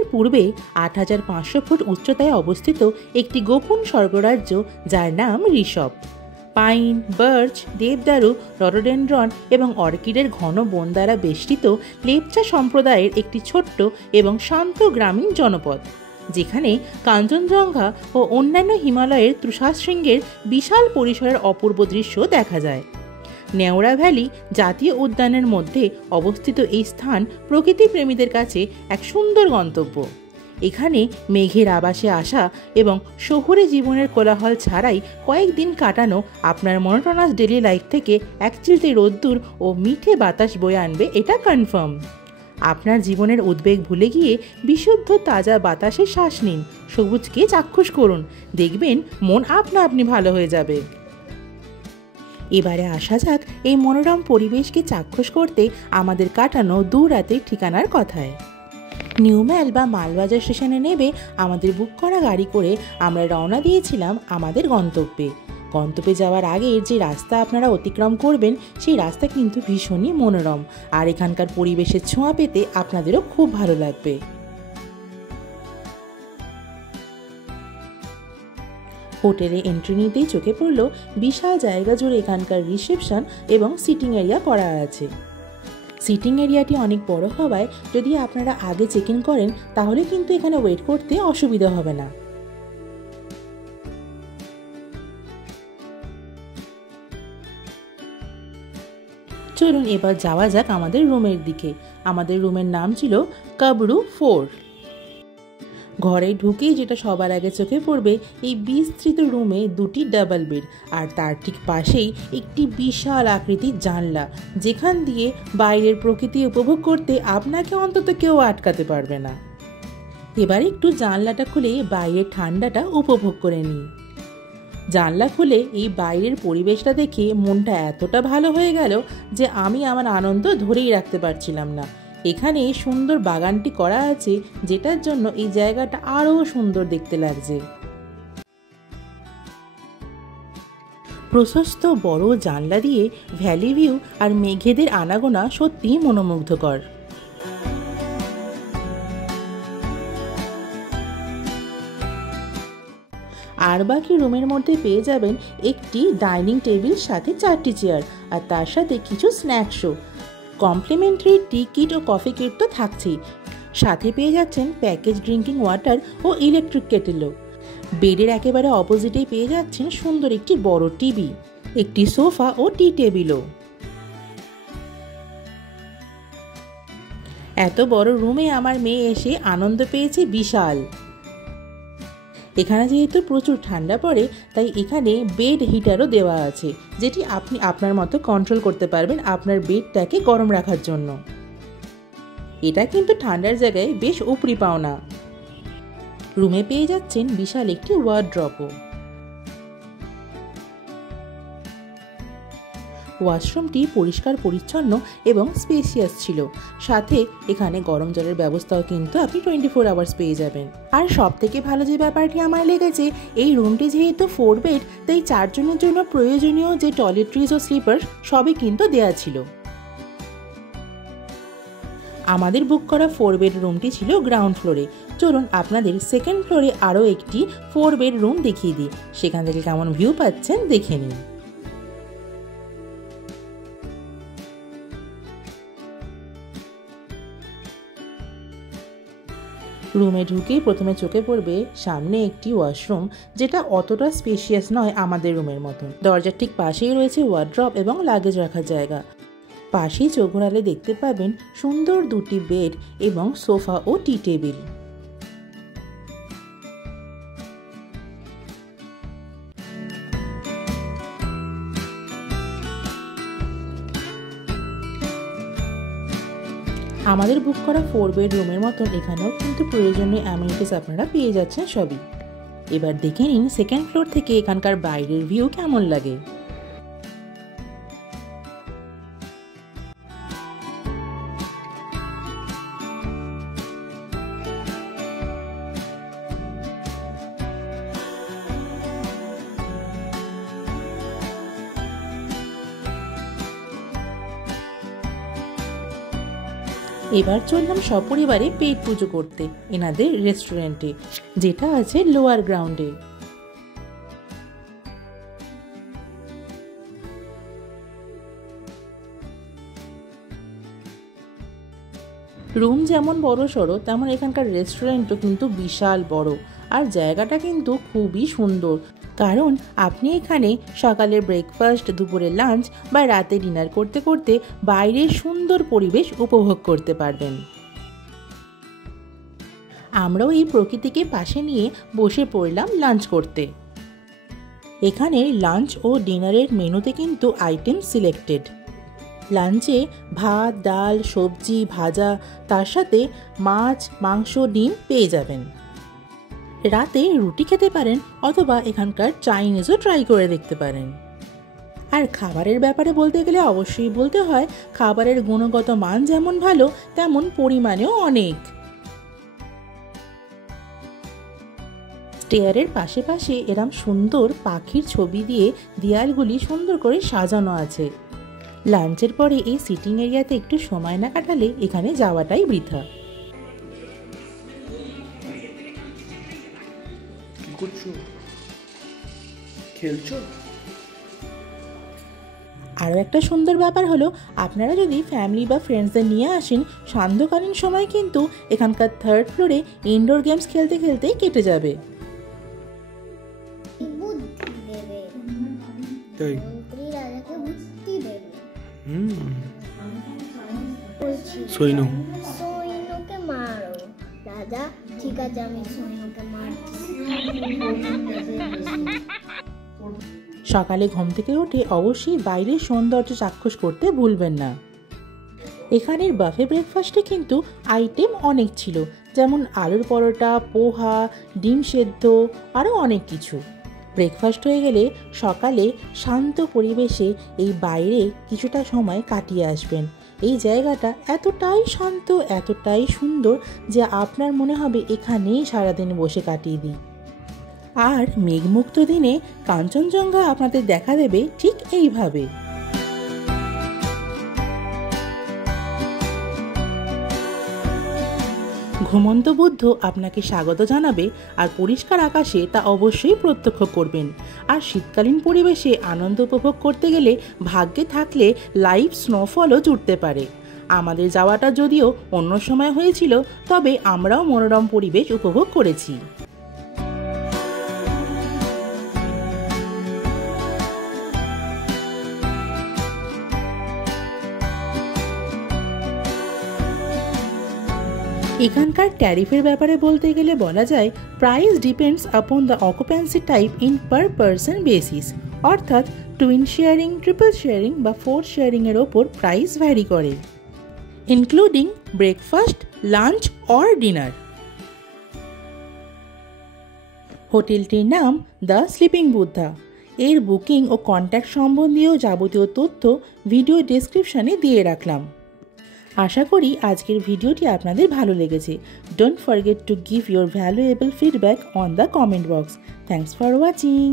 রুমের পূর্বে ৮৫০০ ফুট উচ্চতায় অবস্থিত একটি গোপন স্বর্গরাজ্য, যার নাম ঋষভ। পাইন, বার্চ, দেবদারু, রডোডেনড্রন এবং অর্কিডের ঘন বন দ্বারা বেষ্টিত লেপচা সম্প্রদায়ের একটি ছোট্ট এবং শান্ত গ্রামীণ জনপদ, যেখানে কাঞ্চনজঙ্ঘা ও অন্যান্য হিমালয়ের তুষারশৃঙ্গের বিশাল পরিসরের অপূর্ব দৃশ্য দেখা যায়। নেওড়া ভ্যালি জাতীয় উদ্যানের মধ্যে অবস্থিত এই স্থান প্রকৃতিপ্রেমীদের কাছে এক সুন্দর গন্তব্য। এখানে মেঘের আবাসে আসা এবং শহুরে জীবনের কোলাহল ছাড়াই কয়েকদিন কাটানো আপনার মনোটোনাস ডেলি লাইফ থেকে এক চিলতে রোদ্দুর ও মিঠে বাতাস বয়ে আনবে, এটা কনফার্ম। আপনার জীবনের উদ্বেগ ভুলে গিয়ে বিশুদ্ধ তাজা বাতাসে শ্বাস নিন, সবুজকে চাক্ষুষ করুন, দেখবেন মন আপনা আপনি ভালো হয়ে যাবে। এবারে আসা যাক এই মনোরম পরিবেশকে চাক্ষুষ করতে আমাদের কাটানো 2 রাতের ঠিকানার কথায়। নিউম্যাল বা মালবাজার স্টেশনে নেবে আমাদের বুক করা গাড়ি করে আমরা রওনা দিয়েছিলাম আমাদের গন্তব্যে যাওয়ার আগে যে রাস্তা আপনারা অতিক্রম করবেন সেই রাস্তা কিন্তু ভীষণই মনোরম, আর এখানকার পরিবেশের ছোঁয়া পেতে আপনাদেরও খুব ভালো লাগবে। হোটেলে এন্ট্রি নিতেই চোখে পড়ল বিশাল জায়গা জুড়ে এখানকার রিসেপশন এবং সিটিং এরিয়া করা আছে। সিটিং এরিয়াটি অনেক বড় হওয়ায় যদি আপনারা আগে চেক ইন করেন তাহলে কিন্তু এখানে ওয়েট করতে অসুবিধা হবে না। চলুন এবার যাওয়া যাক আমাদের রুমের দিকে। আমাদের রুমের নাম ছিল কাবরু 4। ঘরে ঢুকেই যেটা সবার আগে চোখে পড়বে, এই বিস্তৃত রুমে 2টি ডাবল বেড, আর তার ঠিক পাশেই একটি বিশাল আকৃতির জানলা, যেখান দিয়ে বাইরের প্রকৃতি উপভোগ করতে আপনাকে অন্তত কেউ আটকাতে পারবে না। এবার একটু জানলাটা খুলে বাইরের ঠান্ডাটা উপভোগ করে নিই। জানলা খুলে এই বাইরের পরিবেশটা দেখে মনটা এতটা ভালো হয়ে গেল যে আমি আমার আনন্দ ধরেই রাখতে পারছিলাম না। এখানে সুন্দর বাগানটি করা আছে, যেটার জন্য এই জায়গাটা আরও সুন্দর দেখতে লাগছে। প্রশস্ত বড় জানলা দিয়ে ভ্যালি ভিউ আর মেঘেদের আনাগোনা সত্যিই মনোমুগ্ধকর। আর বাকি রুমের মধ্যে পেয়ে যাবেন একটি ডাইনিং টেবিল, সাথে 4টি চেয়ার, আর তার সাথে কিছু স্ন্যাক্সও। কমপ্লিমেন্টারি টি কিট ও কফি কিট তো থাকছেই, সাথে পেয়ে যাচ্ছেন প্যাকেজ ড্রিঙ্কিং ওয়াটার ও ইলেকট্রিক কেটেলও। বেডের একেবারে অপোজিটেই পেয়ে যাচ্ছেন সুন্দর একটি বড় টিভি, একটি সোফা ও টি টেবিলও। এত বড় রুমে আমার মেয়ে এসে আনন্দ পেয়েছে বিশাল। এখানে যেহেতু প্রচুর ঠান্ডা পড়ে তাই এখানে বেড হিটারও দেওয়া আছে, যেটি আপনি আপনার মতো কন্ট্রোল করতে পারবেন আপনার বেডটাকে গরম রাখার জন্য। এটা কিন্তু ঠান্ডার জায়গায় বেশ উপরি পাওনা। রুমে পেয়ে যাচ্ছেন বিশাল একটি ওয়ার্ড্রপও। ওয়াশরুমটি পরিষ্কার পরিচ্ছন্ন এবং স্পেসিয়াস ছিল, সাথে এখানে গরম জলের ব্যবস্থাও কিন্তু আপনি 24 আওয়ার্স পেয়ে যাবেন। আর সব থেকে ভালো যে ব্যাপারটি আমার লেগেছে, এই রুমটি যেহেতু 4 বেড তাই 4 জনের জন্য প্রয়োজনীয় যে টয়লেট্রিজ ও স্লিপার সবই কিন্তু দেয়া ছিল। আমাদের বুক করা 4 বেড রুমটি ছিল গ্রাউন্ড ফ্লোরে। চলুন আপনাদের সেকেন্ড ফ্লোরে আরও একটি 4 বেড রুম দেখিয়ে দিই, সেখান থেকে কেমন ভিউ পাচ্ছেন দেখে নিন। রুমে ঢুকেই প্রথমে চোখে পড়বে সামনে একটি ওয়াশরুম, যেটা অতটা স্পেশিয়াস নয় আমাদের রুমের মতন। দরজার ঠিক পাশেই রয়েছে ওয়ার্ড্রপ এবং লাগেজ রাখার জায়গা। পাশেই চোখ ঘোরালে দেখতে পাবেন সুন্দর 2টি বেড এবং সোফা ও টি টেবিল। আমাদের বুক করা 4 বেড রুমের মতন এখানেও কিন্তু প্রয়োজনীয় অ্যামিনিটিস আপনারা পেয়ে যাচ্ছেন সবই। এবার দেখে নিন সেকেন্ড ফ্লোর থেকে এখানকার বাইরের ভিউ কেমন লাগে। এবার চললাম সপরিবারে পেট পুজো করতে এনাদের রেস্টুরেন্টে, যেটা আছে লোয়ার গ্রাউন্ডে। রুম যেমন বড় সড়ো তেমন এখানকার রেস্টুরেন্টও কিন্তু বিশাল বড়, আর জায়গাটা কিন্তু খুবই সুন্দর, কারণ আপনি এখানে সকালের ব্রেকফাস্ট, দুপুরে লাঞ্চ বা রাতে ডিনার করতে করতে বাইরের সুন্দর পরিবেশ উপভোগ করতে পারবেন। আমরাও এই প্রকৃতিকে পাশে নিয়ে বসে পড়লাম লাঞ্চ করতে। এখানে লাঞ্চ ও ডিনারের মেনুতে কিন্তু আইটেম সিলেক্টেড। লাঞ্চে ভাত, ডাল, সবজি, ভাজা, তার সাথে মাছ, মাংস, ডিম পেয়ে যাবেন। রাতে রুটি খেতে পারেন অথবা এখানকার চাইনিজও ট্রাই করে দেখতে পারেন। আর খাবারের ব্যাপারে বলতে গেলে অবশ্যই বলতে হয় খাবারের গুণগত মান যেমন ভালো তেমন পরিমাণেও অনেক। স্টেয়ারের পাশে পাশে এরম সুন্দর পাখির ছবি দিয়ে দেয়ালগুলি সুন্দর করে সাজানো আছে। লাঞ্চের পরে এই সিটিং এরিয়াতে একটু সময় না কাটালে এখানে যাওয়াটাই বৃথা। আরও একটা সুন্দর ব্যাপার হলো আপনারা যদি ফ্যামিলি বা ফ্রেন্ডসদের নিয়ে আসেন, সান্ধ্যকালীন সময় কিন্তু এখানকার থার্ড ফ্লোরে ইনডোর গেমস খেলতে খেলতেই কেটে যাবে। সৈন্যকে মারো দাদা, ঠিক আছে আমি সৈন্যকে মারছি। সকালে ঘুম থেকে উঠে অবশ্যই বাইরের সৌন্দর্য চাক্ষুষ করতে ভুলবেন না। এখানের বাফে ব্রেকফাস্টে কিন্তু আইটেম অনেক ছিল, যেমন আলুর পরোটা, পোহা, ডিম সেদ্ধ, আরও অনেক কিছু। ব্রেকফাস্ট হয়ে গেলে সকালে শান্ত পরিবেশে এই বাইরে কিছুটা সময় কাটিয়ে আসবেন। এই জায়গাটা এতটাই শান্ত, এতটাই সুন্দর যে আপনার মনে হবে এখানেই সারাদিন বসে কাটিয়ে দিই। আর মেঘমুক্ত দিনে কাঞ্চনজঙ্ঘা আপনাদের দেখা দেবে ঠিক এইভাবে। ঘুমন্ত বুদ্ধ আপনাকে স্বাগত জানাবে, আর পরিষ্কার আকাশে তা অবশ্যই প্রত্যক্ষ করবেন। আর শীতকালীন পরিবেশে আনন্দ উপভোগ করতে গেলে ভাগ্যে থাকলে লাইভ স্নোফলও জুটতে পারে। আমাদের যাওয়াটা যদিও অন্য সময় হয়েছিল, তবে আমরাও মনোরম পরিবেশ উপভোগ করেছি। এখানকার ট্যারিফের ব্যাপারে বলতে গেলে বলা যায় price depends upon the occupancy type in per person basis, অর্থাৎ টুইন শেয়ারিং, ট্রিপল শেয়ারিং বা ফোর শেয়ারিংয়ের ওপর প্রাইস ভ্যারি করে, including breakfast, lunch or dinner. হোটেলটির নাম দ্য স্লিপিং বুদ্ধা। এর বুকিং ও কন্ট্যাক্ট সম্বন্ধীয় যাবতীয় তথ্য ভিডিও ডেসক্রিপশনে দিয়ে রাখলাম। আশা করি আজকের ভিডিওটি আপনাদের ভালো লেগেছে। Don't forget to give your valuable feedback on the comment box. Thanks for watching.